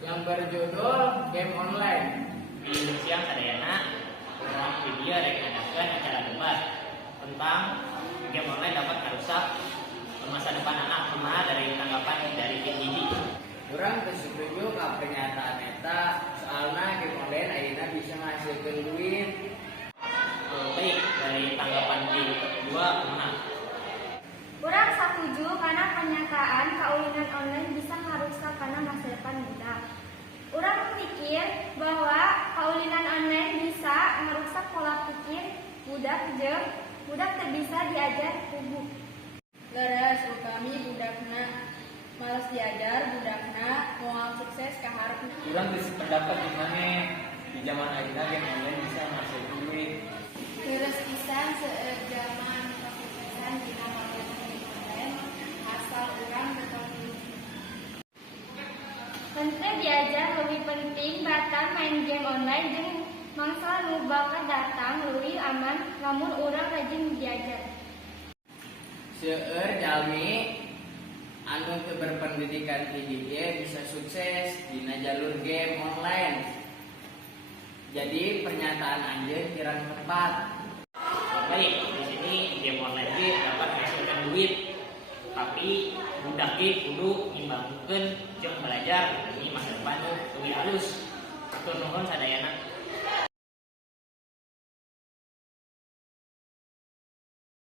yang berjudul game online. Di Indonesia kadayana orang video rek ngadakeun acara debat tentang game online dapat merusak masa depan anak. Kumaha dari tanggapan dari Kim Gigi? Kurang setuju ka pernyataan eta soalna game online ayeuna bisa ngasilkeun duit. Baik, dari tanggapan di kedua kumaha? Kurang setuju karena pernyataan kaulinan online bisa merusak karena masa depan budak. Urang pikir bahwa kaulinan online bisa merusak pola pikir budak jeung budak teu bisa diajar ku. Leres utami budakna malas diajar budakna moal sukses ka hareup. Kurang berpendapat di mana di zaman ayeuna game online bisa ngasilkeun duit. Leres pisan seueur zaman kesuksesan dina game online asal urang berkontribusi. Henteu diajar leuwih penting batal main game online jeung mangsa nu bakal datang leuwih aman lamun urang rajin diajar. Seueur jalmi anu teu berpendidikan tinggi ge bisa sukses dina jalur game online. Jadi pernyataan anjeun kirang tepat. Baik, di sini game online ini dapat menghasilkan duit, tapi budak ge kudu ngimbangkeun jeung belajar demi masa depan nu leuwih alus. Hatur nuhun sadayana.